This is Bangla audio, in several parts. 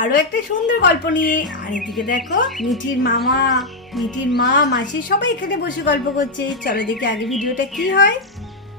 আরো একটা সুন্দর গল্প নিয়ে। আর এদিকে দেখো মিঠির মামা, মিঠির মা, মাসি সবাই এখানে বসে গল্প করছে। চলো দেখি আগে ভিডিওটা কি হয়।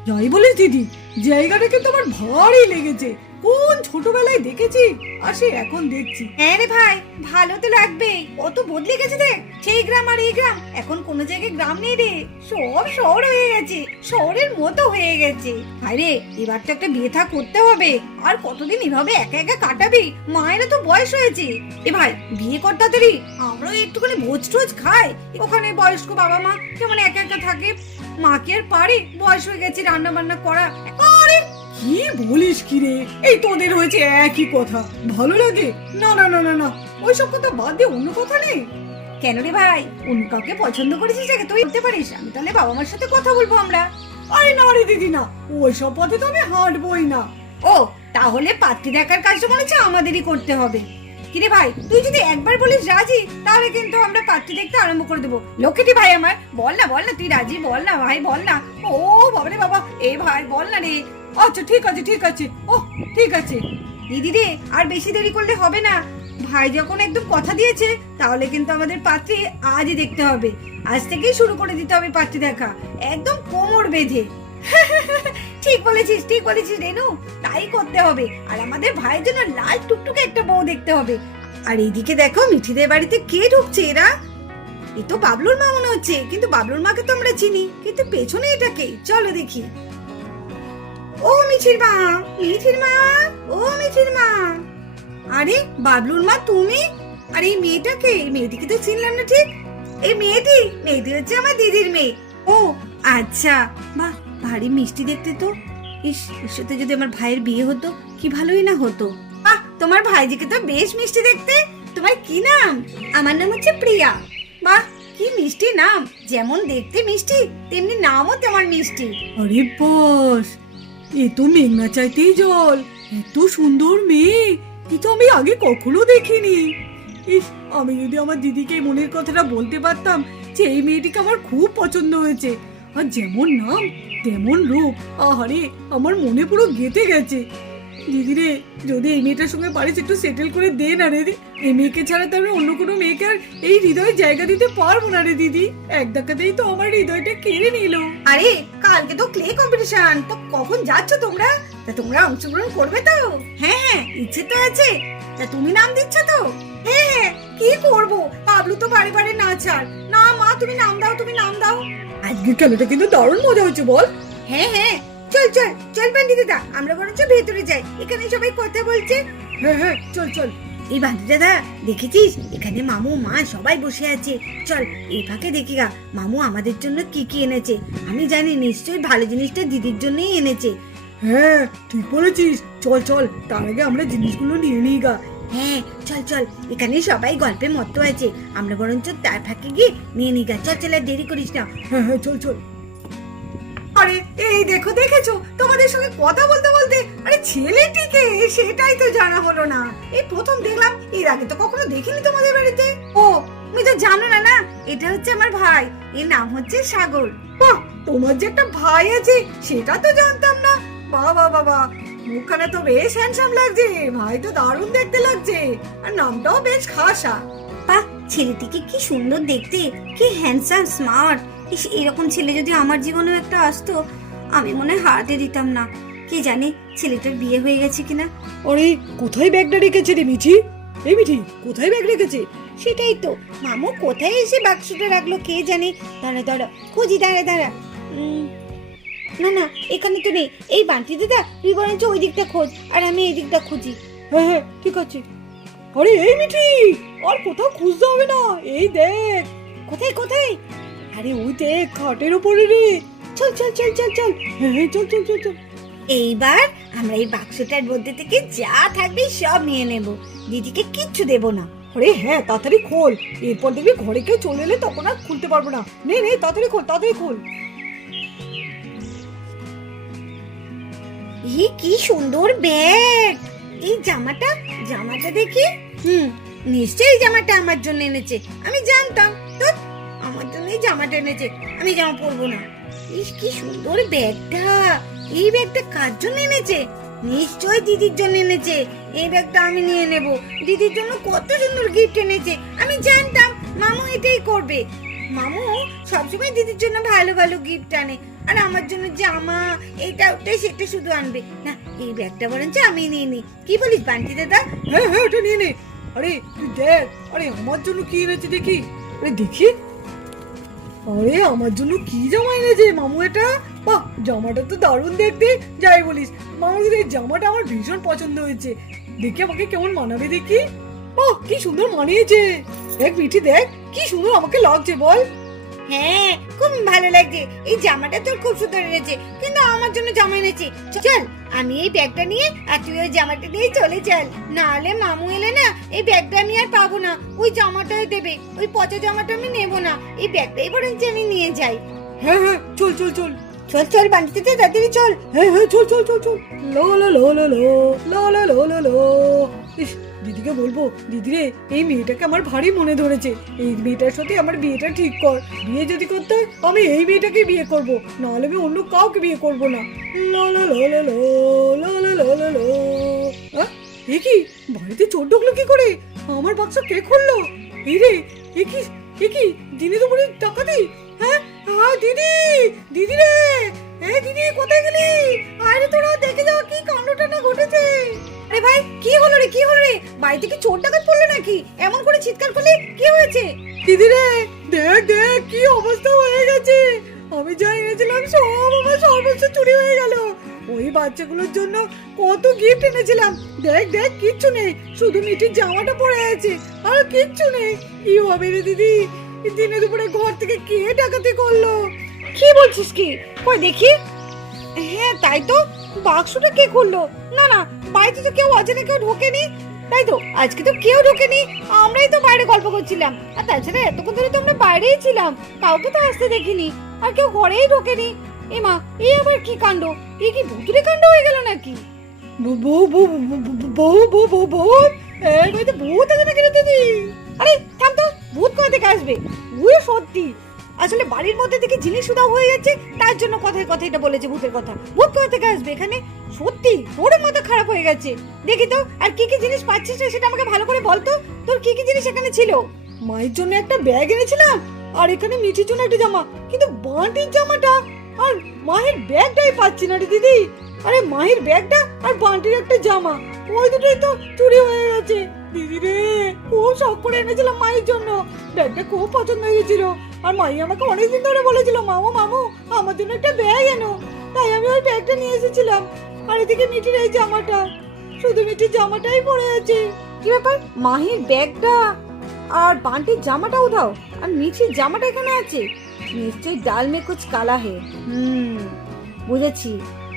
যাই বলিস দিদি, জায়গাটা কিন্তু আমার ভারী লেগেছে। কোন ছোটবেলায় দেখেছি আর সে এখন দেখছি। হ্যাঁ রে ভাই, ভালো তো লাগবে। কত বদলে গেছে দেখ, সেই গ্রাম আর এই গ্রাম। এখন কোনো জায়গায় গ্রাম নেই রে, সব শহর হয়ে গেছে, শহরের মতো হয়ে গেছে। ভাই রে, এবার তো একটা বিয়ে থা করতে হবে। আর কতদিন এভাবে একা একা কাটাবি? মায়েরও তো বয়স হয়েছে। এ ভাই, বিয়ে কর তাড়াতাড়ি, আমরাও একটুখানি ভোজ টোজ খাই। ওখানে বয়স্ক বাবা মা যেমন একা একা থাকে, মাকে আর পারে, বয়স হয়ে গেছে রান্না বান্না করা। আরে কি বলিস কি রে, এই তোদের হয়েছে একই কথা, ভালো লাগে? না না না না না, ওইসব কথা বাদ দিয়ে অন্য কথা নেই। কেন রে ভাই, অন্য কাউকে পছন্দ করেছিস যাকে তুই বলতে পারিস? আমি তাহলে বাবা মার সাথে কথা বলবো আমরা। আরে না রে দিদি না, ওইসব পথে তো আমি হাঁটবই না। ও, তাহলে পাত্রী দেখার কাজটা মনে হচ্ছে আমাদেরই করতে হবে। কিরে ভাই, তুই যদি একবার বলিস রাজি, তাহলে কিন্তু আমরা পাত্রী দেখতে আরম্ভ করে দেবো। লক্ষ্মীটি ভাই আমার, বল না বল না, তুই রাজি বল না ভাই, বল না। ও বাবারে বাবা, এই ভাই বল না রে। আচ্ছা ঠিক আছে ঠিক আছে, ও ঠিক আছে। দিদি রে, আর বেশি দেরি করলে হবে না। ভাই যখন একদম কথা দিয়েছে, তাহলে কিন্তু আমাদের পাত্রী আজই দেখতে হবে। আজ থেকেই শুরু করে দিতে হবে পাত্রী দেখা, একদম কোমর বেঁধে। ঠিক বলেছিস, ঠিক বলেছিস রেনু, তাই করতে হবে। আর আমাদের ভাইয়ের জন্য লাল টুকটুকে একটা বউ দেখতে হবে। আর এইদিকে দেখো মিঠিদের বাড়িতে কে ঢুকছে? এরা, এ তো বাবলুর মা মনে হচ্ছে, কিন্তু বাবলুর মাকে তো আমরা চিনি, কিন্তু পেছনে এটাকে চলো দেখি। ও মিঠির মা, মিঠির মা, ও মিঠির মা। আরে বাবলুর মা তুমি? আর এই মেয়েটাকে, এই মেয়েটিকে তো চিনলাম না ঠিক। এই মেয়েটি হচ্ছে আমার দিদির মেয়ে। ও আচ্ছা, বাহ, ভারী মিষ্টি দেখতে তো। ইস, এর সাথে যদি আমার ভাইয়ের বিয়ে হতো কি ভালোই না হতো। আহ, তোমার ভাইজিকে তো বেশ মিষ্টি দেখতে। তোমার কি নাম? আমার নাম হচ্ছে প্রিয়া। বাহ, কি মিষ্টি নাম, যেমন দেখতে মিষ্টি তেমনি নামও তেমন মিষ্টি। আরে বাস, এ তো মেঘনা চাইতেই জল, এত সুন্দর মেয়ে, এ তো আমি আগে কখনো দেখিনি। ইস, আমি যদি আমার দিদিকে এই মনের কথাটা বলতে পারতাম যে এই মেয়েটিকে আমার খুব পছন্দ হয়েছে, আর যেমন নাম তেমন রূপ, আহারে আমার মনে পুরো গেঁথে গেছে। দিদি রে, যদি এই মেয়েটার সঙ্গে পারিস একটু সেটেল করে দে না রে। এই মেয়েকে ছাড়া তো আমি অন্য কোনো মেয়েকে আর এই হৃদয়ে জায়গা দিতে পারবো না রে দিদি। এক ধাক্কাতেই তো আমার হৃদয়টা কেড়ে নিল। আরে কালকে তো ক্লে কম্পিটিশন, তো কখন যাচ্ছ তোমরা? তা তোমরা অংশগ্রহণ করবে তো? হ্যাঁ হ্যাঁ, ইচ্ছে তো আছে। তা তুমি নাম দিচ্ছ তো? হ্যাঁ হ্যাঁ, কি করবো, পাবলু তো বারে বারে না ছাড়। না মা, তুমি নাম দাও, তুমি নাম দাও। আজকে খেলাটা কিন্তু দারুণ মজা হচ্ছে বল। হ্যাঁ হ্যাঁ, চল চল চল বান্টি দাদা, আমরা বরঞ্চ ভেতরে যাই, এখানে সবাই কথা বলছে। হ্যাঁ হ্যাঁ, চল চল। এই বান্টি দাদা, দেখেছিস এখানে মামু মা সবাই বসে আছে। চল এই ফাঁকে দেখি গা মামু আমাদের জন্য কি কি এনেছে। আমি জানি নিশ্চয়ই ভালো জিনিসটা দিদির জন্যই এনেছে। হ্যাঁ ঠিক বলেছিস, চল চল, তার আগে আমরা জিনিসগুলো নিয়ে নিই গা। হ্যাঁ চল চল, এখানে সবাই গল্পে মত্ত আছে, আমরা বরঞ্চ তার ফাঁকে গিয়ে নিয়ে নিই গা। চল চল, আর দেরি করিস না। হ্যাঁ হ্যাঁ, চল চল। আরে এই দেখো, দেখেছো তোমাদের সঙ্গে কথা বলতে বলতে আরে ছেলেটিকে সেটাই তো জানা হলো না। এই প্রথম দেখলাম, এর আগে তো কখনো দেখিনি তোমাদের বাড়িতে। ও, তুমি তো জানো না? না, এটা হচ্ছে আমার ভাই, এর নাম হচ্ছে সাগর। বাহ, তোমার যে একটা ভাই আছে সেটা তো জানতাম না। বাবা বাবা, মুখখানা তো বেশ হ্যান্ডসাম লাগছে, ভাই তো দারুণ দেখতে লাগছে, আর নামটাও বেশ খাসা। বাহ, ছেলেটিকে কি সুন্দর দেখতে, কি হ্যান্ডসাম, স্মার্ট। এরকম ছেলে যদি আমার জীবনেও একটা আসতো, আমি মনে হয় হারাতে দিতাম না। কে জানে ছেলেটার বিয়ে হয়ে গেছে কিনা। আরে কোথায় ব্যাগটা রেখেছে রে মিঠি? এই মিঠি, কোথায় ব্যাগ রেখেছে? সেটাই তো, মামু কোথায় এসে বাক্সটা রাখলো কে জানে। দাঁড়া দাঁড়া, খুঁজি, দাঁড়া দাঁড়া। না না, এখানে তো নেই। এই বান্টি দাদা, তুই বরঞ্চ ওই দিকটা খোঁজ, আর আমি এই দিকটা খুঁজি। হ্যাঁ হ্যাঁ ঠিক আছে। আরে এই মিঠি, আর কোথাও খুঁজতে হবে না, এই দেখ। কোথায় কোথায়? আরে ওই দেখ, খাটের উপরে রে। চল চল চল চল চল। হ্যাঁ হ্যাঁ, চল চল চল চল। এইবার আমরা এই বাক্সটার মধ্যে থেকে যা থাকবে সব নিয়ে নেব, দিদিকে কিচ্ছু দেব না। আরে হ্যাঁ, তাড়াতাড়ি খোল, এরপর দেখবি ঘরে কেউ চলে এলে তখন আর খুলতে পারবো না। নে নে, তাড়াতাড়ি খোল, তাড়াতাড়ি খোল। এই কি সুন্দর ব্যাগ! এই জামাটা, জামাটা দেখি। নিশ্চয়ই জামাটা আমার জন্য এনেছে, আমি জানতাম তো। আমার জন্য এই জামাটা এনেছে, আমি জামা পরবো না। ইস কি সুন্দর ব্যাগটা! এই ব্যাগটা কার জন্য এনেছে? নিশ্চয়ই দিদির জন্য এনেছে। এই ব্যাগটা আমি নিয়ে নেব। দিদির জন্য কত সুন্দর গিফট এনেছে, আমি জানতাম মামু এটাই করবে। মামু সবসময় দিদির জন্য ভালো ভালো গিফট আনে, আর আমার জন্য জামা এটা ওটা সেটা শুধু আনবে না। এই ব্যাগটা বরঞ্চ আমি নিয়ে নিই, কি বলিস বান্টি দাদা? হ্যাঁ হ্যাঁ, ওটা নিয়ে নে। আরে তুই দেখ, আরে আমার জন্য কি এনেছে দেখি। আরে দেখি, আরে আমার জন্য কি জামা এনেছে মামু এটা। বাহ, জামাটা তো দারুণ দেখতে। যাই বলিস, মামুদের এই জামাটা আমার ভীষণ পছন্দ হয়েছে। দেখি আমাকে কেমন মানাবে দেখি। বাহ, কি সুন্দর মানিয়েছে। দেখ মিঠি, দেখ কি সুন্দর আমাকে লাগছে বল। হ্যাঁ, খুব ভালো লাগছে। এই জামাটা তোর খুব সুন্দর এনেছে, কিন্তু আমার জন্য জামা এনেছে। চল আমি এই ব্যাগটা নিয়ে আর তুই ওই জামাটা নিয়ে চলে চল, নাহলে মামু এলে না এই ব্যাগটা আমি আর পাবো না। ওই জামাটাই দেবে, ওই পচা জামাটা আমি নেবো না। এই ব্যাগটাই বরঞ্চ আমি নিয়ে যাই। হ্যাঁ হ্যাঁ, চল চল চল চল চল বান্টিতে তাড়াতাড়ি চল। হ্যাঁ হ্যাঁ, চল চল চল চল। লো লো লো লো লো লো লো লো লো লো। ইস, দিদিকে বলবো, দিদিরে এই মেয়েটাকে আমার ভারী মনে ধরেছে। এই মেয়েটার সাথে আমার বিয়েটা ঠিক কর। বিয়ে যদি করতে হয় আমি এই মেয়েটাকে বিয়ে করব, নাহলে আমি অন্য কাউকে বিয়ে করব না। লো লো লো লো লো লো লো লো লো লো। এ কি, বাড়িতে চোর ঢুকলো কি করে? আমার বাক্স কে খুললো? এই রে, এ কি দিনে দুপুরে ডাকাতি? হ্যাঁ হ্যাঁ, দিদি, দিদি রে, এই দিদি কোথায় গেলি? আরে তোরা দেখে যাও কি কাণ্ডটা না ঘটেছে। আরে ভাই, কি হলো রে, কি হলো রে? বাড়িতে কি চোর ডাকাত পড়লো নাকি? এমন করে চিৎকার করলে কি হয়েছে? দিদি রে, দেখ দেখ কি অবস্থা হয়ে গেছে। আমি যা এনেছিলাম সব আমার সর্বস্ব চুরি হয়ে গেল। ওই বাচ্চাগুলোর জন্য কত গিফট এনেছিলাম, দেখ দেখ কিচ্ছু নেই, শুধু মিঠির জামাটা পরে আছে, আর কিচ্ছু নেই। কি হবে রে দিদি, দিনে দুপুরে ঘর থেকে কে ডাকাতি করলো? কি বলছিস কি? কই দেখি। হ্যাঁ তাই তো, বাক্সটা কে খুললো? না না, বাড়িতে তো কেউ অচেনা কেউ ঢোকেনি। তাই তো, আজকে তো কেউ ঢোকেনি, আমরাই তো বাইরে গল্প করছিলাম। আর তাছাড়া এতক্ষণ ধরে তো আমরা বাইরেই ছিলাম, কাউকে তো আসতে দেখিনি, আর কেউ ঘরেই ঢোকেনি। এমা, এই আবার কি কাণ্ড? এই কি ভুতুরে কাণ্ড হয়ে গেল নাকি? বউ বউ বউ বউ বউ বউ বউ, এই বাড়িতে ভূত আছে নাকি রে দিদি? আরে থাম তো, ভূত কোথা থেকে আসবে? ওই সত্যি, আসলে বাড়ির মধ্যে থেকে জিনিস উধাও হয়ে যাচ্ছে, তার জন্য কথায় কথায় এটা বলেছে ভূতের কথা। ভূত কোথা থেকে আসবে এখানে? সত্যি তোর মাথা খারাপ হয়ে গেছে। দেখি তো, আর কি কি জিনিস পাচ্ছিস না সেটা আমাকে ভালো করে বল তো। তোর কি কি জিনিস এখানে ছিল? মায়ের জন্য একটা ব্যাগ এনেছিলাম, আর এখানে মিঠির জন্য একটা জামা, কিন্তু বান্টির জামাটা আর মায়ের ব্যাগটাই পাচ্ছি না রে দিদি। আরে মায়ের ব্যাগটা আর বান্টির একটা জামা, ওই দুটোই তো চুরি হয়ে গেছে। দিদি রে, খুব শখ করে এনেছিলাম মায়ের জন্য, ব্যাগটা খুব পছন্দ হয়েছিল। আর মাই আমাকে অনেকদিন ধরে বলেছিল, মামু মামু আমার জন্য একটা ব্যাগ এনো, তাই আমি ওই ব্যাগটা নিয়ে এসেছিলাম। আর এদিকে মিঠির এই জামাটা, শুধু মিঠির জামাটাই পরে আছে। কি ব্যাপার, মাহির ব্যাগটা আর বান্টির জামাটা উধাও, আর মিঠির জামাটা এখানে আছে? নিশ্চয়ই ডাল মে কুছ কালা হে। বুঝেছি,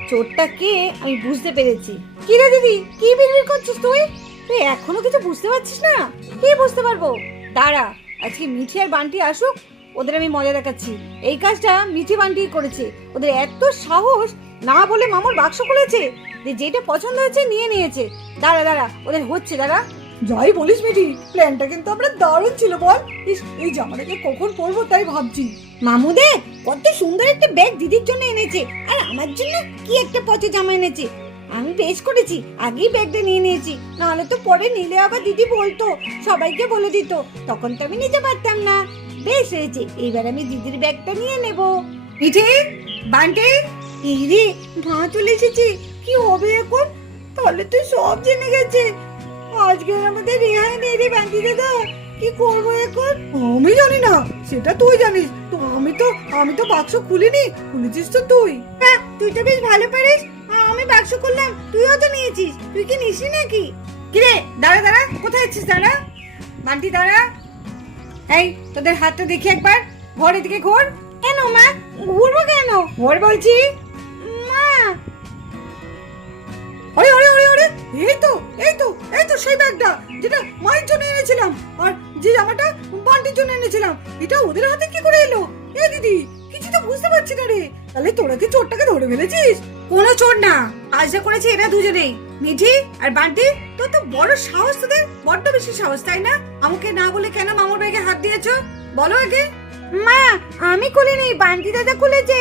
চোরটা কে আমি বুঝতে পেরেছি। কি রে দিদি, কি বিড়বিড় করছিস তুই? তুই এখনো কিছু বুঝতে পারছিস না? কি বুঝতে পারবো? দাঁড়া, আজকে মিঠি আর বান্টি আসুক, ওদের আমি মজা দেখাচ্ছি। এই কাজটা মিঠি বান্টি করেছে, ওদের এত সাহস, না বলে মামুর বাক্স খুলেছে, যে যেটা পছন্দ হয়েছে নিয়ে নিয়েছে। দাঁড়া দাঁড়া, ওদের হচ্ছে, দাঁড়া। যাই বলিস মিঠি, প্ল্যানটা কিন্তু আমরা দারুণ ছিল বল। ইস, এই জামাটাকে কখন পরবো তাই ভাবছি। মামু দেখ, কত সুন্দর একটা ব্যাগ দিদির জন্য এনেছে, আর আমার জন্য কি একটা পচা জামা এনেছে। আমি বেশ করেছি, আগেই ব্যাগটা নিয়ে নিয়েছি, নাহলে তো পরে নিলে আবার দিদি বলতো, সবাইকে বলে দিত, তখন তো আমি নিতে পারতাম না। বেশ হয়েছে, এবার আমি দিদির ব্যাগটা নিয়ে নেব। মিঠে, বান্টি, এই রে, মা চলে এসেছে, কি হবে এখন? তাহলে তো সব জেনে গেছে, আজকে আমাদের রেহাই নেই রে বান্টি দাদা, কি করবো এখন? আমি জানি না, সেটা তুই জানিস তো। আমি তো বাক্স খুলিনি, খুলেছিস তো তুই। হ্যাঁ, তুই তো বেশ ভালো পারিস। আমি বাক্স করলাম, তুইও তো নিয়েছিস, তুই কি নিসনি নাকি? কিরে, দাঁড়া দাঁড়া, কোথায় আছিস? দাঁড়া বান্টি, দাঁড়া। এই, তোদের হাতটা দেখি একবার, ঘরের দিকে ঘোর। কেন মা, ঘুরবো কেন? ঘোর বলছি মা। আরে আরে আরে আরে, এই তো এই তো এই তো সেই ব্যাগটা যেটা মায়ের জন্য এনেছিলাম, আর যে জামাটা বান্টির জন্য এনেছিলাম, এটা ওদের হাতে কি করে এলো? এই দিদি, কিছু তো বুঝতে পারছি না রে। তাহলে তোরা কি চোরটাকে ধরে ফেলেছিস? কোনো চোর না, কাজটা করেছে এরা দুজনেই, মিঠি আর বান্টি। তোর তো বড় সাহস, তোদের বড্ড বেশি সাহস, তাই না? আমাকে না বলে কেন মামুর ব্যাগে হাত দিয়েছো বলো আগে। মা, আমি খুলিনি, বান্টি দাদা খুলেছে।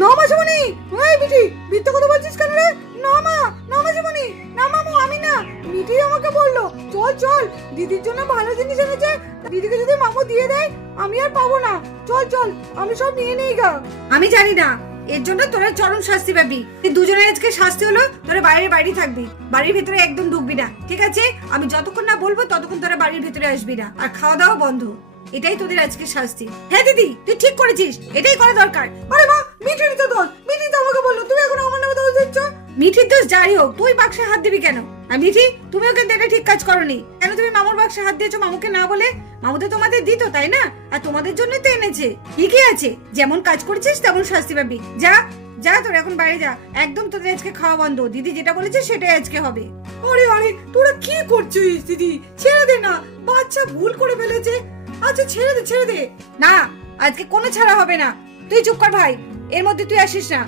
না মাসুমণি, ওই মিঠি, মিথ্যা কথা বলছিস কেন রে? না মা, না মাসিমণি, না মামু, আমি না, মিঠি আমাকে বললো চল চল, দিদির জন্য ভালো জিনিস এনেছে, দিদিকে যদি মামু দিয়ে দেয় আমি আর পাবো না, চল চল আমি সব নিয়ে নেই গা। আমি জানি না, এর জন্য তোরা চরম শাস্তি পাবি। এই দুজনের আজকে শাস্তি হলো তোরা বাইরে থাকবি, বাড়ির ভিতরে একদম ঢুকবি না, ঠিক আছে? আমি যতক্ষণ না বলবো ততক্ষণ তোরা বাড়ির ভিতরে আসবি না, আর খাওয়া দাওয়া বন্ধ। এটাই তোদের আজকে শাস্তি। হ্যাঁ দিদি, তুই ঠিক করেছিস, এটাই করা দরকার। আরে মা, মিঠির তো দোষ, মিঠি তো আমাকে বললো, তুমি এখন আমার নামে দোষ দিচ্ছ। মিঠির দোষ যাই হোক, তুই বাক্সে হাত দিবি কেন? আর মিঠি, তুমিও কিন্তু এটা ঠিক কাজ করনি। কেন তুমি মামুর বাক্সে হাত দিয়েছো মামুকে না বলে? মামু তো তোমাদের দিত, তাই না? আর তোমাদের জন্যই তো এনেছে। ঠিকই আছে, যেমন কাজ করেছিস তেমন শাস্তি পাবি। যা যা, তোর এখন বাইরে যা, একদম তোদের আজকে খাওয়া বন্ধ। দিদি যেটা বলেছে সেটাই আজকে হবে। আরে আরে, তোরা কি করছিস দিদি? ছেড়ে দে না, বাচ্চা ভুল করে ফেলেছে। আচ্ছা ছেড়ে দে, ছেড়ে দে। না, আজকে কোনো ছাড়া হবে না। তুই চুপ কর ভাই, এর মধ্যে তুই আসিস না।